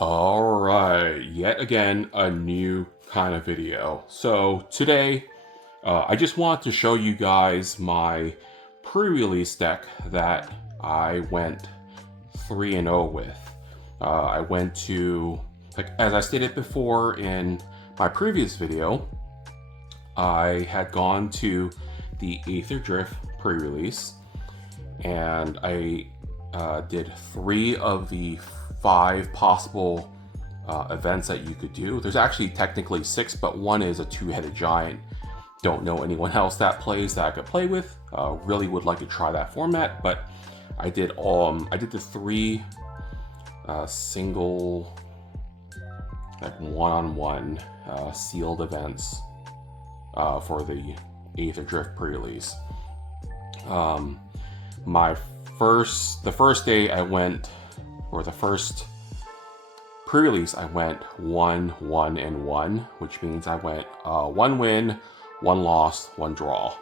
Alright, yet again, a new kind of video. So today, I just want to show you guys my pre-release deck that I went 3-0 with. I went to, like as I stated before in my previous video, I had gone to the Aetherdrift pre-release, and I did 3 of the 5 possible events that you could do. There's actually technically 6, but one is a 2-headed giant. Don't know anyone else that plays that I could play with. Really would like to try that format, but I did the 3 single, like one-on-one sealed events for the Aetherdrift pre-release. The first day I went, or the first pre-release, I went 1-1-1, which means I went 1 win, 1 loss, 1 draw.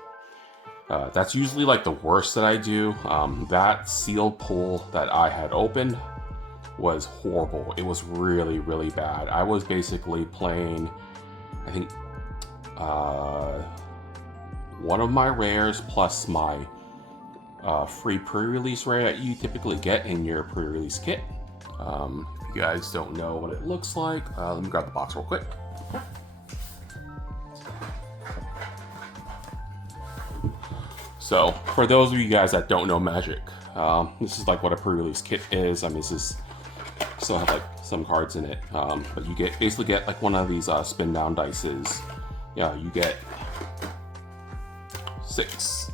That's usually like the worst that I do. That sealed pool that I had opened was horrible. It was really, really bad. I was basically playing, I think, one of my rares plus my free pre-release rare that you typically get in your pre-release kit. If you guys don't know what it looks like, let me grab the box real quick. So, for those of you guys that don't know Magic, this is like what a pre-release kit is. I mean, this is still have like some cards in it, but you basically get like one of these spin down dices. Yeah, you get 6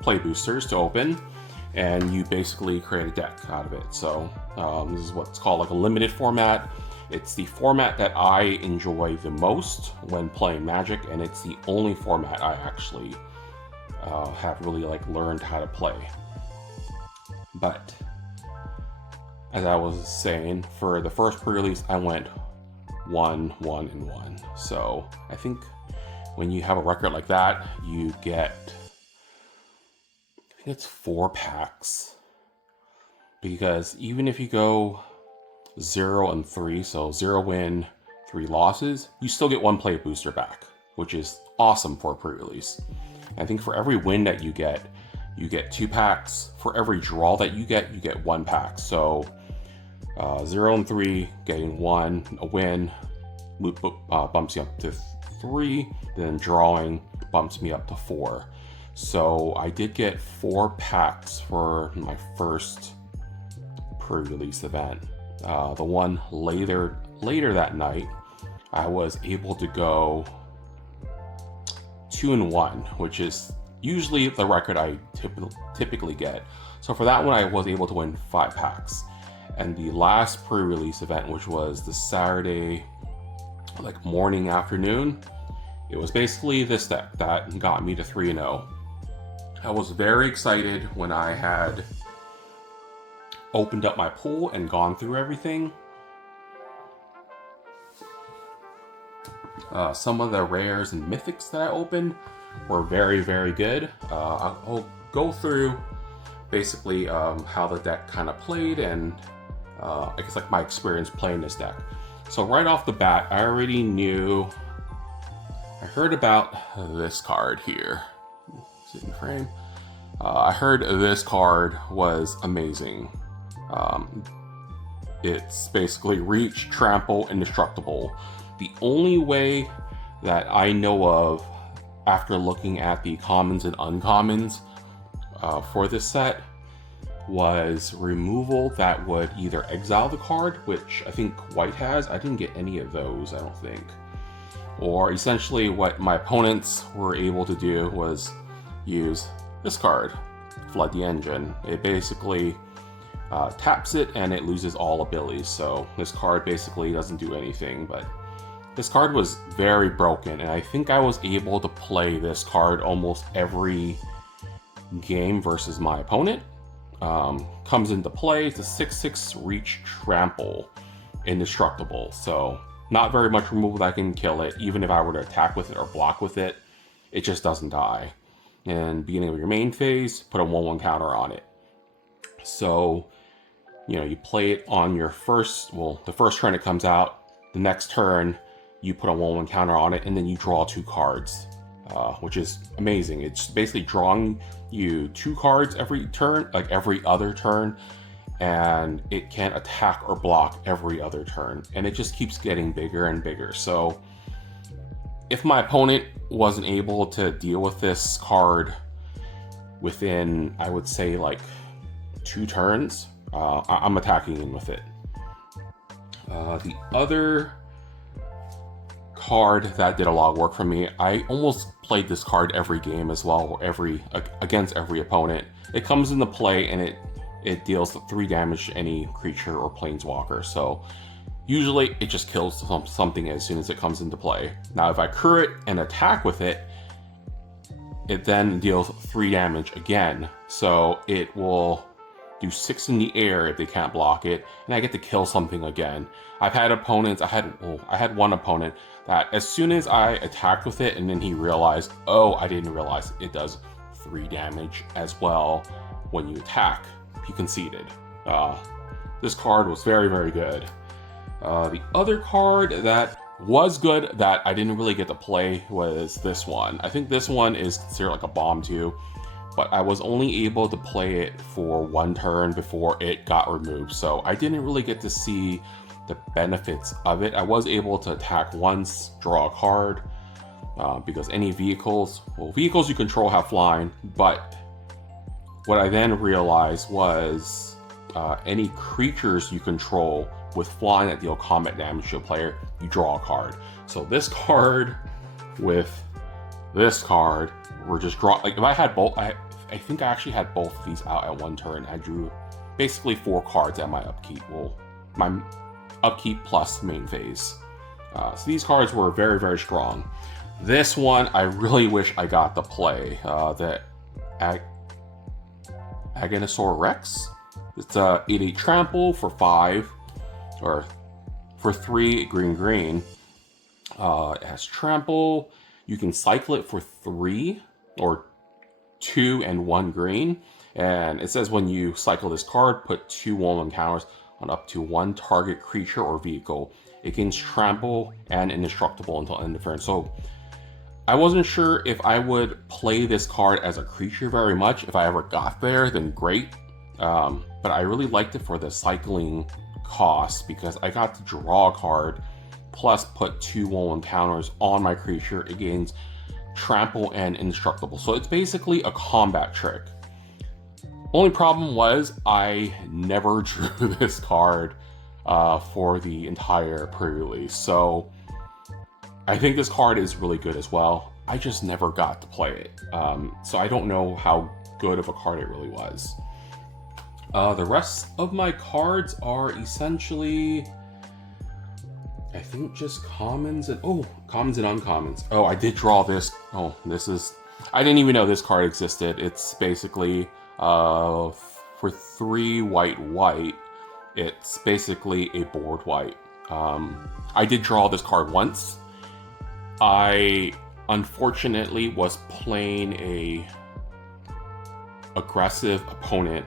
play boosters to open, and you basically create a deck out of it. So this is what's called like a limited format. It's the format that I enjoy the most when playing Magic, and it's the only format I actually have really like learned how to play. But as I was saying, for the first pre-release, I went 1-1-1. So I think when you have a record like that, you get, I think it's 4 packs. Because even if you go 0-3, so 0 win, 3 losses, you still get 1 play booster back, which is awesome for a pre-release. I think for every win that you get 2 packs. For every draw that you get 1 pack. So 0-3, getting 1, a win bumps you up to 3, then drawing bumps me up to 4. So I did get 4 packs for my first pre-release event. The one later that night, I was able to go 2-1, which is usually the record I typically get. So for that one, I was able to win 5 packs. And the last pre-release event, which was the Saturday, like morning, afternoon, it was basically this deck that got me to 3-0. I was very excited when I had opened up my pool and gone through everything. Some of the rares and mythics that I opened were very, very good. I'll go through basically how the deck kind of played, and I guess like my experience playing this deck. So right off the bat, I already knew, I heard about this card here. Is it in frame? I heard this card was amazing. It's basically reach, trample, indestructible. The only way that I know of, after looking at the commons and uncommons for this set, was removal that would either exile the card, which I think white has. I didn't get any of those, I don't think. Or essentially what my opponents were able to do was use this card, Flood the Engine. It basically taps it and it loses all abilities. So this card basically doesn't do anything, but this card was very broken, and I think I was able to play this card almost every game versus my opponent. Comes into play. It's a 6/6 reach trample, indestructible. So not very much removal that can kill it. Even if I were to attack with it or block with it, it just doesn't die. And beginning of your main phase, put a 1/1 counter on it. So you play it on your the first turn it comes out. The next turn, you put a 1/1 counter on it, and then you draw 2 cards, which is amazing. It's basically drawing you 2 cards every turn, like every other turn, and it can attack or block every other turn, and it just keeps getting bigger and bigger. So if my opponent wasn't able to deal with this card within, I would say, like 2 turns, I'm attacking in with it. The other card that did a lot of work for me, I almost played this card every game as well, against every opponent. It comes into play and it deals 3 damage to any creature or planeswalker. So usually it just kills something as soon as it comes into play. Now if I crit and attack with it, it then deals 3 damage again. So it will do 6 in the air if they can't block it, and I get to kill something again. I've had opponents, I had one opponent that as soon as I attacked with it and then he realized, oh, I didn't realize it does 3 damage as well when you attack, he conceded. This card was very, very good. The other card that was good that I didn't really get to play was this one. I think this one is considered like a bomb too, but I was only able to play it for 1 turn before it got removed, so I didn't really get to see the benefits of it. I was able to attack once, draw a card, because any vehicles you control have flying, but what I then realized was any creatures you control with flying that deal combat damage to a player, you draw a card. So this card with this card were just draw. Like if I had both, I think I actually had both of these out at 1 turn. I drew basically 4 cards at my upkeep. Well, my upkeep plus main phase. So these cards were very, very strong. This one I really wish I got to play. The Aganosaur Rex. It's a 8/8 trample for 5, or for 3 green. It has trample. You can cycle it for 3 or 2 and 1 green. And it says when you cycle this card, put 2 1/1 counters on up to 1 target creature or vehicle. It gains trample and indestructible until end of turn. So I wasn't sure if I would play this card as a creature very much. If I ever got there, then great. But I really liked it for the cycling cost because I got to draw a card plus put 2 1/1 counters on my creature. It gains trample and indestructible. So it's basically a combat trick. Only problem was I never drew this card for the entire pre-release. So I think this card is really good as well. I just never got to play it. So I don't know how good of a card it really was. The rest of my cards are essentially, I think, just commons and uncommons. Oh, I did draw this. Oh, I didn't even know this card existed. It's basically for 3 white. It's basically a board white. I did draw this card once. I unfortunately was playing a aggressive opponent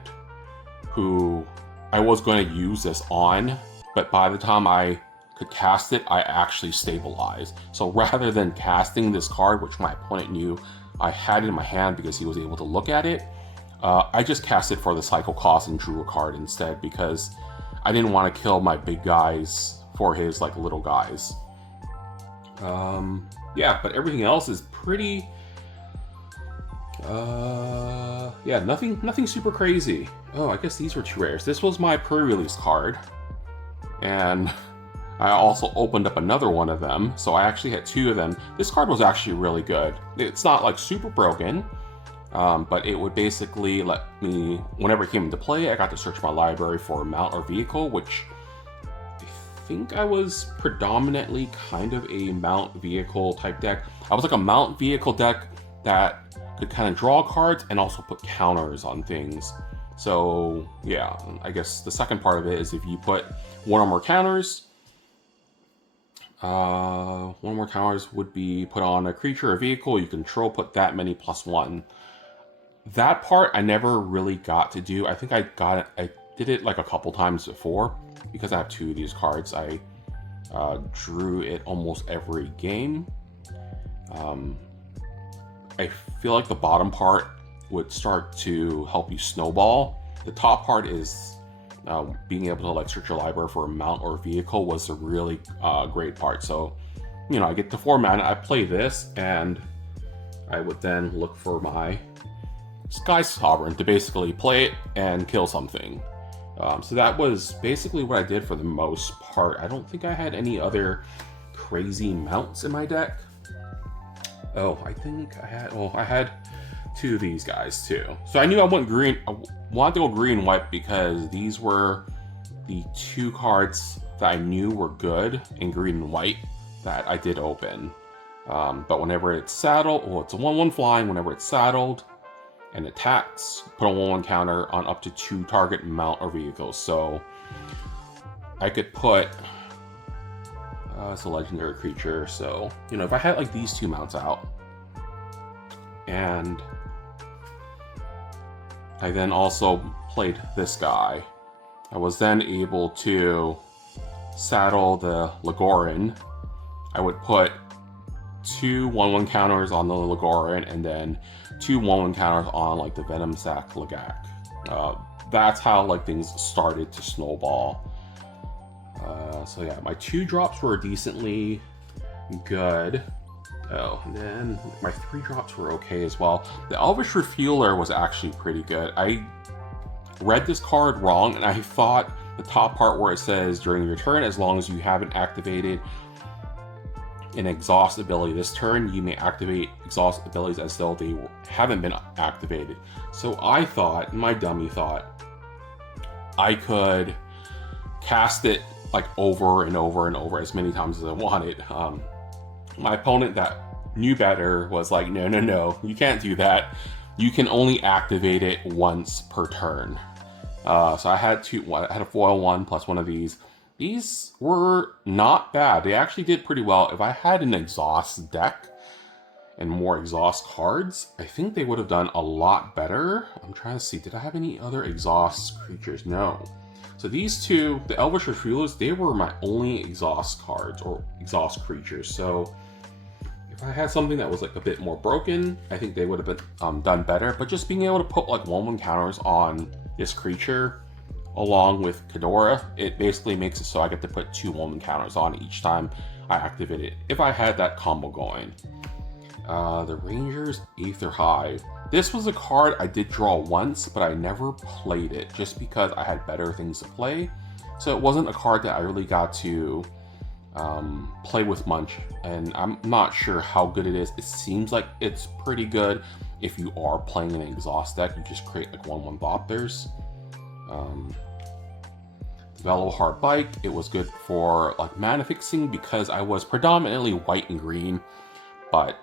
who I was going to use this on, but by the time I could cast it, I actually stabilized. So rather than casting this card, which my opponent knew I had it in my hand because he was able to look at it, I just cast it for the cycle cost and drew a card instead because I didn't want to kill my big guys for his like little guys. Yeah, but everything else is pretty. Yeah, nothing super crazy. Oh, I guess these were 2 rares. This was my pre-release card, and I also opened up another one of them, so I actually had 2 of them. This card was actually really good. It's not like super broken, but it would basically let me, whenever it came into play, I got to search my library for a mount or vehicle, which I think I was predominantly kind of a mount vehicle type deck. I was like a mount vehicle deck that could kind of draw cards and also put counters on things. So yeah, I guess the second part of it is if you put 1 or more counters, 1 or more counters would be put on a creature or vehicle you control, put that many plus 1. That part I never really got to do. I think I did it like a couple times before. Because I have 2 of these cards, I drew it almost every game. I feel like the bottom part would start to help you snowball. The top part is being able to like search your library for a mount or vehicle was a really great part. So, you know, I get the 4 mana, I play this, and I would then look for my Sky Sovereign to basically play it and kill something. So that was basically what I did for the most part. I don't think I had any other crazy mounts in my deck. Oh, I think I had, well, I had 2 of these guys too. So I knew I wanted to go green and white because these were the 2 cards that I knew were good in green and white that I did open. But whenever it's saddled, well, it's a 1/1 flying. Whenever it's saddled and attacks, put a 1/1 counter on up to 2 target mount or vehicles. So I could put it's a legendary creature, so you know, if I had like these 2 mounts out, and I then also played this guy, I was then able to saddle the Legorin. I would put 2 1/1 counters on the Legorin, and then 2 1/1 counters on like the Venom Sac Legak. That's how like things started to snowball. So yeah, my 2 drops were decently good. Oh, and then my 3 drops were okay as well. The Elvish Refueler was actually pretty good. I read this card wrong, and I thought the top part where it says during your turn, as long as you haven't activated an exhaust ability this turn, you may activate exhaust abilities as though they haven't been activated. So I thought, my dummy thought, I could cast it like over and over and over as many times as I wanted. My opponent that knew better was like, no, you can't do that. You can only activate it once per turn. So I had a foil 1 plus 1 of these. These were not bad. They actually did pretty well. If I had an exhaust deck and more exhaust cards, I think they would have done a lot better. I'm trying to see, did I have any other exhaust creatures? No. So these 2, the Elvish Refuelers, they were my only exhaust cards or exhaust creatures. So if I had something that was like a bit more broken, I think they would have been done better. But just being able to put like 1/1 counters on this creature along with Kadora, it basically makes it so I get to put 2 1/1 counters on each time I activate it, if I had that combo going. The Ranger's Aetherhive. This was a card I did draw once, but I never played it just because I had better things to play. So it wasn't a card that I really got to play with much, and I'm not sure how good it is. It seems like it's pretty good if you are playing an exhaust deck. You just create like 1/1 Thopters. Velo Hard Bike, it was good for like mana fixing because I was predominantly white and green, but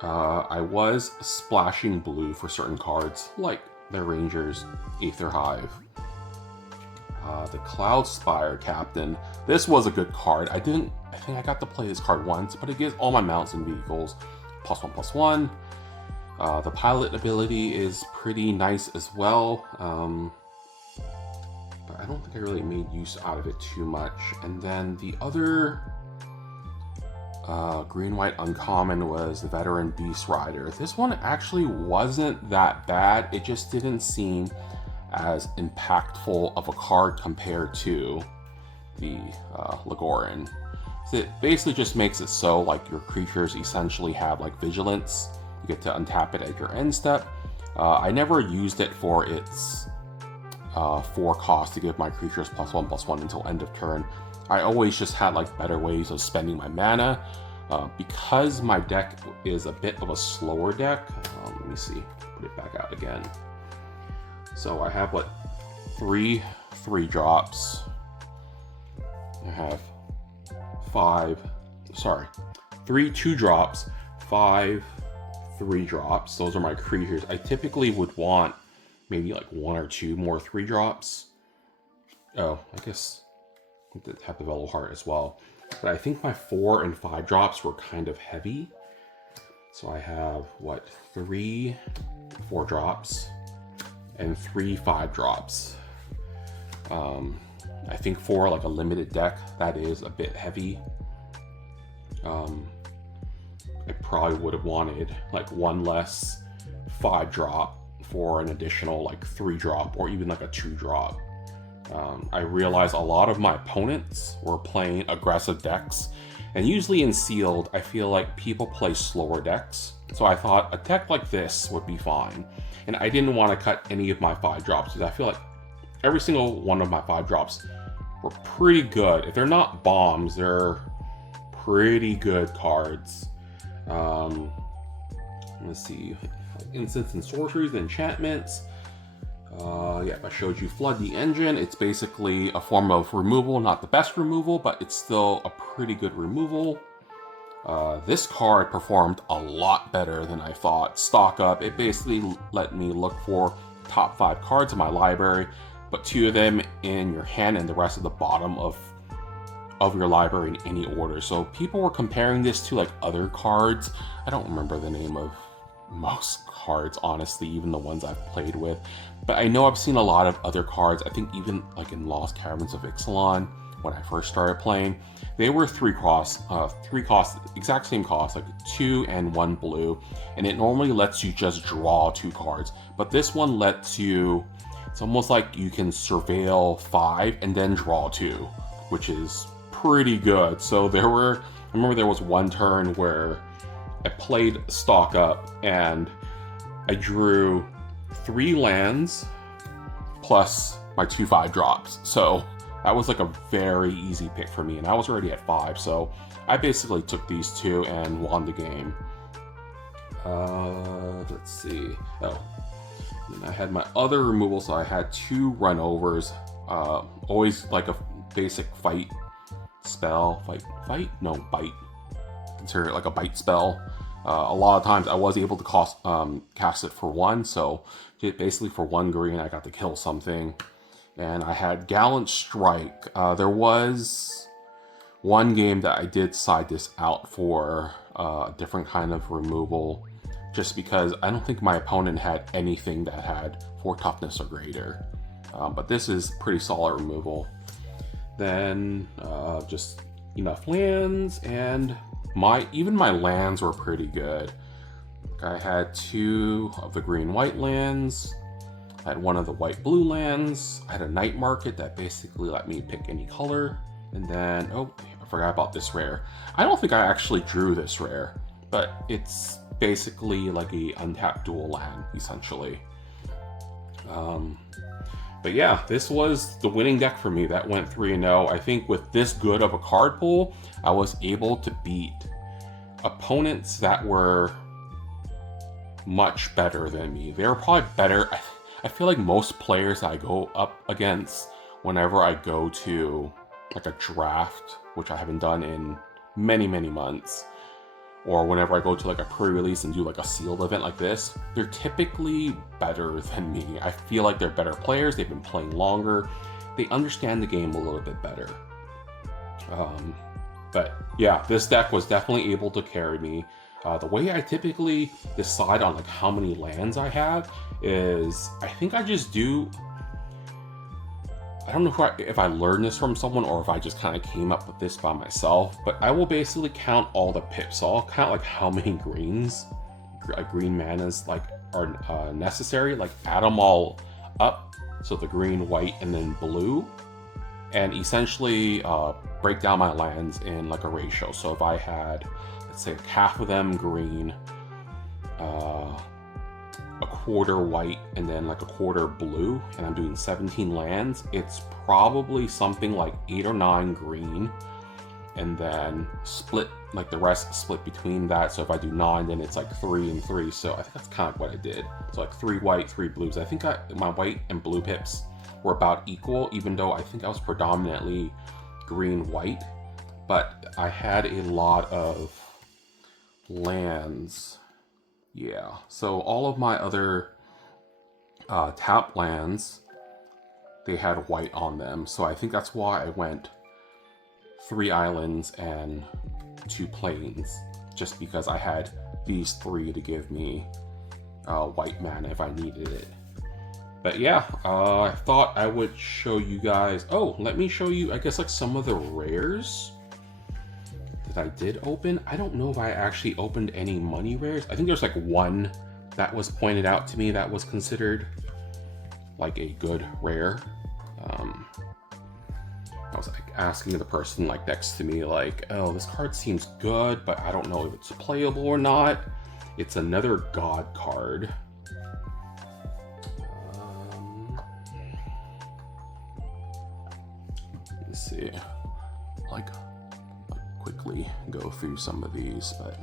I was splashing blue for certain cards like the Ranger's Aetherhive. The Cloud Spire Captain. This was a good card. I think I got to play this card once, but it gives all my mounts and vehicles +1/+1. The pilot ability is pretty nice as well. But I don't think I really made use out of it too much. And then the other green-white uncommon was the Veteran Beast Rider. This one actually wasn't that bad. It just didn't seem as impactful of a card compared to the Legorin. So it basically just makes it so like your creatures essentially have like vigilance. You get to untap it at your end step. I never used it for its 4 cost to give my creatures +1/+1 until end of turn. I always just had like better ways of spending my mana. Because my deck is a bit of a slower deck, let me see, put it back out again. So I have what, 3 3-drops. I have 3 2-drops, 5 3-drops. Those are my creatures. I typically would want maybe like 1 or 2 more 3-drops. Oh, I guess I have the Velo Heart as well. But I think my 4 and 5 drops were kind of heavy. So I have, what, 3 4 drops and 3 5 drops. I think for like a limited deck, that is a bit heavy. I probably would have wanted like one less 5-drop for an additional like 3-drop or even like a 2-drop. I realized a lot of my opponents were playing aggressive decks, and usually in sealed, I feel like people play slower decks. So I thought a deck like this would be fine. And I didn't want to cut any of my 5-drops because I feel like every single one of my 5-drops were pretty good. If they're not bombs, they're pretty good cards. Let's see, instants and sorceries, enchantments. Yeah, I showed you Flood the Engine. It's basically a form of removal, not the best removal, but it's still a pretty good removal. This card performed a lot better than I thought. Stock Up, it basically let me look for top 5 cards in my library, but 2 of them in your hand and the rest at the bottom of your library in any order. So people were comparing this to like other cards. I don't remember the name of most cards, honestly, even the ones I've played with. But I know I've seen a lot of other cards. I think even like in Lost Caverns of Ixalan, when I first started playing, they were 3 costs, exact same cost, like 2 and 1 blue. And it normally lets you just draw 2 cards. But this one lets you, it's almost like you can surveil 5 and then draw 2, which is pretty good. So I remember there was one turn where I played Stock Up and I drew 3 lands plus my 2 5-drops. So that was like a very easy pick for me, and I was already at 5, so I basically took these 2 and won the game. Let's see. Oh, and I had my other removal, so I had 2 runovers. Always like a basic fight spell. Fight? No, bite. Consider it like a bite spell. A lot of times I was able to cast it for 1, so basically for 1 green I got to kill something. And I had Gallant Strike. There was one game that I did side this out for a different kind of removal, just because I don't think my opponent had anything that had 4 toughness or greater. But this is pretty solid removal. Then just enough lands, and even my lands were pretty good. I had 2 of the green-white lands. I had 1 of the white-blue lands. I had a night market that basically let me pick any color. And then, oh, I forgot about this rare. I don't think I actually drew this rare, but it's basically like a untapped dual land, essentially. But yeah, this was the winning deck for me. That went 3-0. I think with this good of a card pool, I was able to beat opponents that were much better than me. They were probably better. I feel like most players I go up against whenever I go to like a draft, which I haven't done in many, many months, or whenever I go to like a pre-release and do like a sealed event like this, they're typically better than me. I feel like they're better players. They've been playing longer. They understand the game a little bit better. But yeah, this deck was definitely able to carry me. The way I typically decide on like how many lands I have is, I think I just do, I don't know if I learned this from someone or if I just kind of came up with this by myself, but I will basically count all the pips. So I'll count like how many green manas like are necessary, like add them all up. So the green, white, and then blue, and essentially break down my lands in like a ratio. So if I had, let's say, half of them green, a quarter white, and then like a quarter blue, and I'm doing 17 lands, it's probably something like 8 or 9 green, and then split, like the rest split between that. So if I do 9, then it's like 3 and 3. So I think that's kind of what I did. So like 3 white, 3 blues. I think my white and blue pips were about equal, even though I think I was predominantly green-white, but I had a lot of lands. Yeah, so all of my other tap lands, they had white on them. So I think that's why I went 3 islands and 2 plains, just because I had these 3 to give me white mana if I needed it. But yeah, I thought I would show you guys. Oh, let me show you, I guess, like some of the rares that I did open. I don't know if I actually opened any money rares. I think there's like one that was pointed out to me that was considered like a good rare. I was like asking the person like next to me, like, oh, this card seems good, but I don't know if it's playable or not. It's another God card. Let's see. Like, quickly go through some of these, but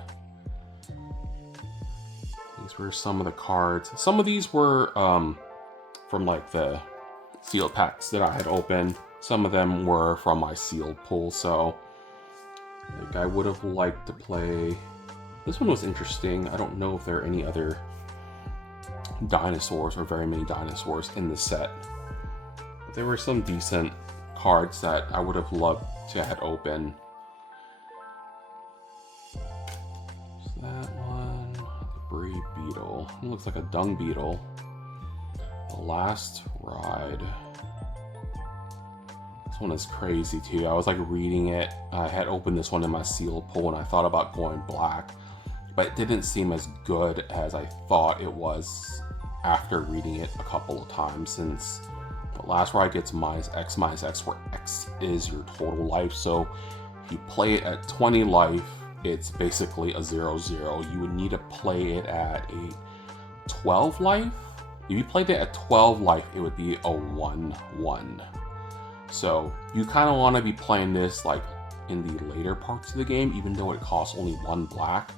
these were some of the cards. Some of these were from like the sealed packs that I had opened. Some of them were from my sealed pull, so like I would have liked to play. This one was interesting. I don't know if there are any other dinosaurs or very many dinosaurs in the set. But there were some decent cards that I would have loved to have open. So that one, the Brie Beetle. It looks like a dung beetle. The Last Ride. This one is crazy too. I was like reading it. I had opened this one in my sealed pull and I thought about going black, but it didn't seem as good as I thought it was after reading it a couple of times, since the Last Ride gets -X, where X is your total life. So if you play it at 20 life, it's basically a 0-0. You would need to play it at a 12 life. If you played it at 12 life, it would be a 1-1. So you kind of want to be playing this like in the later parts of the game, even though it costs only 1 black.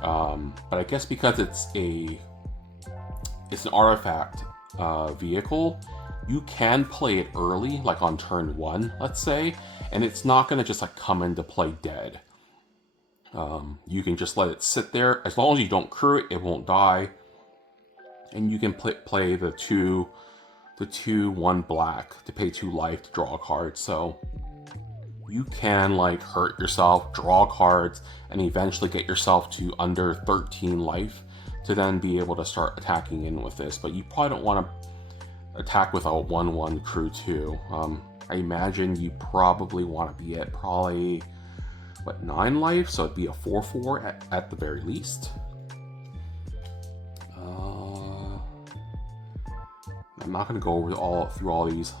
But I guess because it's an artifact vehicle, you can play it early, like on turn 1, let's say, and it's not going to just like come into play dead. You can just let it sit there. As long as you don't crew it, it won't die. And you can play the 2/1 black to pay 2 life to draw a card. So you can like hurt yourself, draw cards, and eventually get yourself to under 13 life to then be able to start attacking in with this. But you probably don't want to attack with a 1/1 crew 2. I imagine you probably want to be at probably, what, 9 life? So it'd be a 4/4 at the very least. I'm not going to go through all these.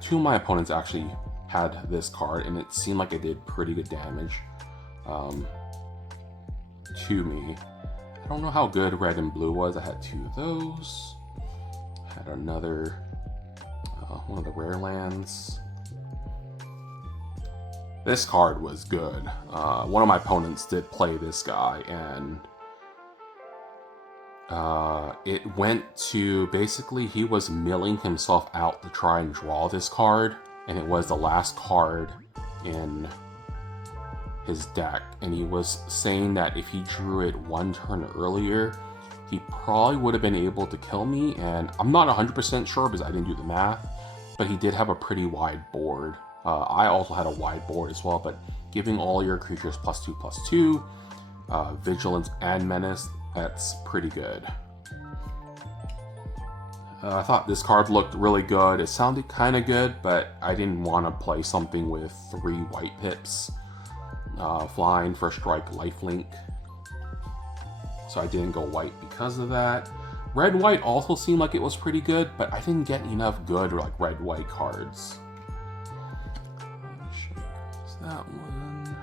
Two of my opponents actually had this card, and it seemed like it did pretty good damage to me. I don't know how good red and blue was. I had 2 of those. I had another one of the rare lands. This card was good. One of my opponents did play this guy, and it went to, basically he was milling himself out to try and draw this card, and it was the last card in his deck, and he was saying that if he drew it 1 turn earlier, he probably would have been able to kill me. And I'm not 100% sure because I didn't do the math, but he did have a pretty wide board. I also had a wide board as well, but giving all your creatures +2/+2, vigilance and menace, that's pretty good. I thought this card looked really good. It sounded kind of good, but I didn't want to play something with 3 white pips flying, first strike, lifelink. So I didn't go white because of that. Red-white also seemed like it was pretty good, but I didn't get enough good like red-white cards. That one.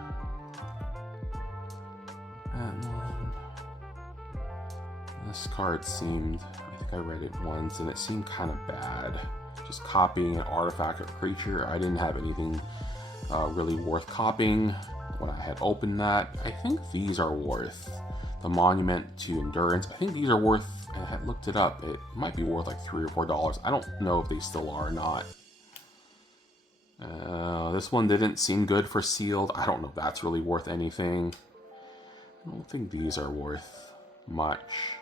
That one. This card seemed, I think I read it once, and it seemed kind of bad. Just copying an artifact or creature. I didn't have anything really worth copying when I had opened that. I think these are worth. The Monument to Endurance. I think these are worth, I had looked it up, it might be worth like $3 or $4. I don't know if they still are or not. This one didn't seem good for sealed. I don't know if that's really worth anything. I don't think these are worth much.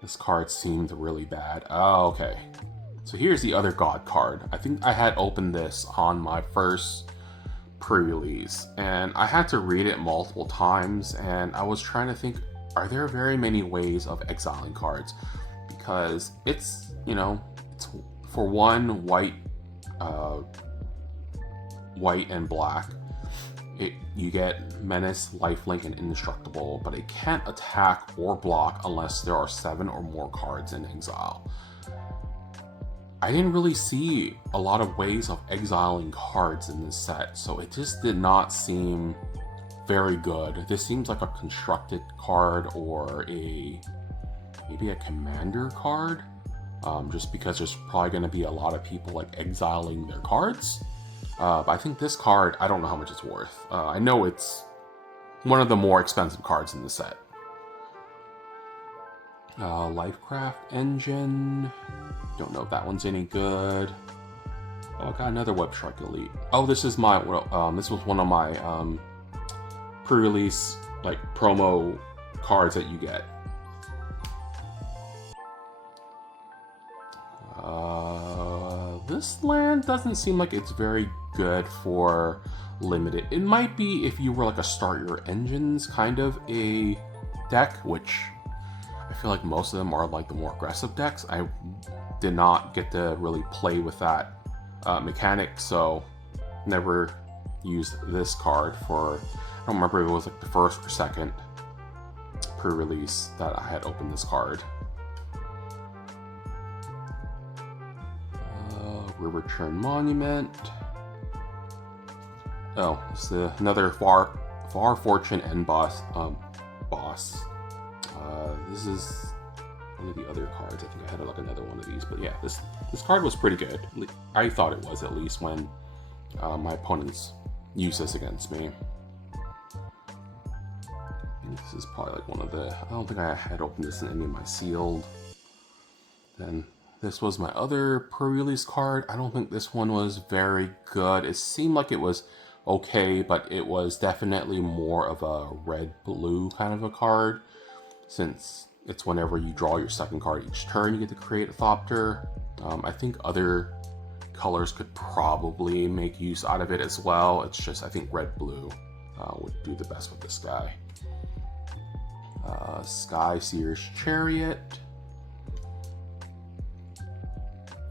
This card seemed really bad. Oh, okay. So here's the other God card. I think I had opened this on my first pre-release, and I had to read it multiple times, and I was trying to think, are there very many ways of exiling cards? because it's, you know, it's for one, white and black. You get Menace, Lifelink, and Indestructible, but it can't attack or block unless there are 7 or more cards in exile. I didn't really see a lot of ways of exiling cards in this set, so it just did not seem very good. This seems like a constructed card or maybe a commander card, just because there's probably going to be a lot of people like exiling their cards. But I think this card, I don't know how much it's worth. I know it's one of the more expensive cards in the set. Lifecraft Engine. Don't know if that one's any good. Oh, I got another Web Shark Elite. Oh, this is my, this was one of my pre-release like promo cards that you get. This land doesn't seem like it's very good for limited. It might be if you were like a start your engines kind of a deck, which I feel like most of them are like the more aggressive decks. I did not get to really play with that mechanic, so never used this card for, I don't remember if it was like the first or second pre-release that I had opened this card. River Churn Monument. Oh, it's another Far Fortune End boss. This is one of the other cards. I think I had like another one of these, but yeah, this card was pretty good. I thought it was, at least when my opponents used this against me. And this is probably like one of the. I don't think I had opened this in any of my sealed. Then this was my other pre-release card. I don't think this one was very good. It seemed like it was okay, but it was definitely more of a red-blue kind of a card, since it's whenever you draw your second card each turn, you get to create a Thopter. I think other colors could probably make use out of it as well. It's just, I think red-blue would do the best with this guy. Sky Seer's Chariot.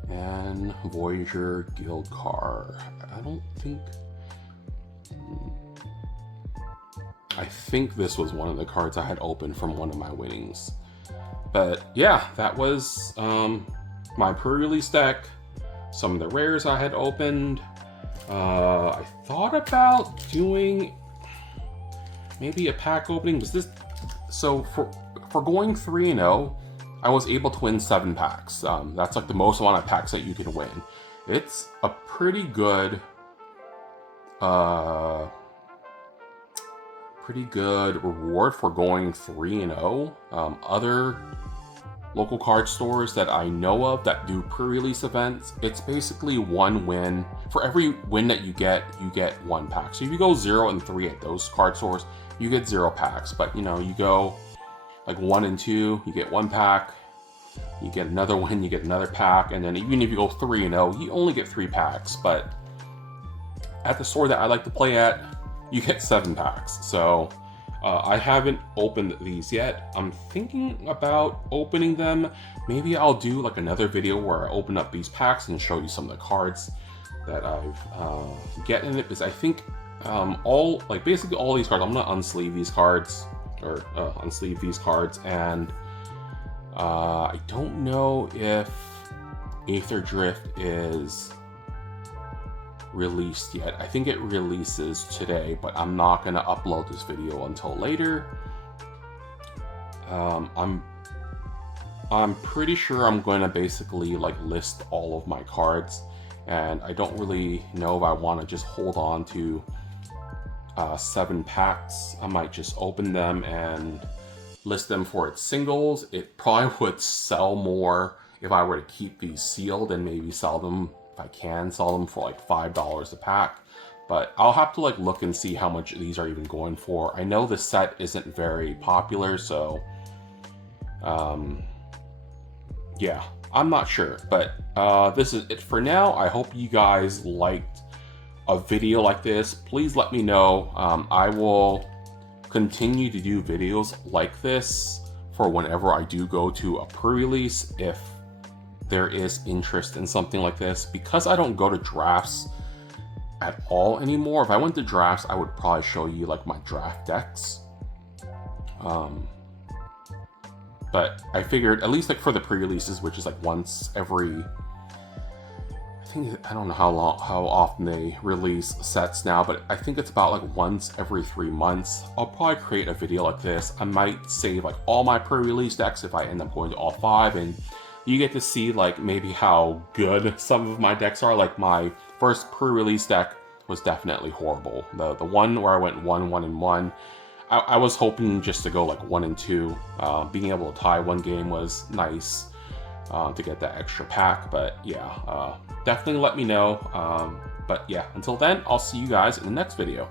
And Voyager Guild Car. I think this was one of the cards I had opened from one of my winnings. But yeah, that was my pre-release deck. Some of the rares I had opened. I thought about doing maybe a pack opening. Was this so for going 3-0? I was able to win 7 packs. That's like the most amount of packs that you can win. It's a pretty good reward for going 3-0. Other local card stores that I know of that do pre-release events, it's basically 1 win. For every win that you get 1 pack. So if you go 0-3 at those card stores, you get 0 packs. But you know, you go like 1-2, you get 1 pack. You get another win, you get another pack, and then even if you go 3-0, you only get 3 packs. But at the store that I like to play at, you get 7 packs. So I haven't opened these yet. I'm thinking about opening them. Maybe I'll do like another video where I open up these packs and show you some of the cards that I've get in it. Because I think basically all these cards, I'm gonna unsleeve these cards. Or unsleeve these cards, and I don't know if Aetherdrift is released yet. I think it releases today, but I'm not going to upload this video until later. I'm pretty sure I'm going to basically like list all of my cards, and I don't really know if I want to just hold on to 7 packs. I might just open them and list them for its singles. It probably would sell more if I were to keep these sealed and maybe sell them, if I can sell them, for like $5 a pack. But I'll have to like look and see how much these are even going for. I know the set isn't very popular, so yeah, I'm not sure. But this is it for now. I hope you guys liked a video like this. Please let me know. I will continue to do videos like this for whenever I do go to a pre-release, if there is interest in something like this. Because I don't go to drafts at all anymore, if I went to drafts, I would probably show you like my draft decks. But I figured, at least like for the pre-releases, which is like once every, I don't know how often they release sets now, but I think it's about like once every 3 months. I'll probably create a video like this. I might save like all my pre-release decks if I end up going to all 5, and you get to see like maybe how good some of my decks are. Like my first pre-release deck was definitely horrible. The one where I went 1-1-1, I was hoping just to go like 1-2. Being able to tie one game was nice to get that extra pack, but yeah, definitely let me know. But yeah, until then, I'll see you guys in the next video.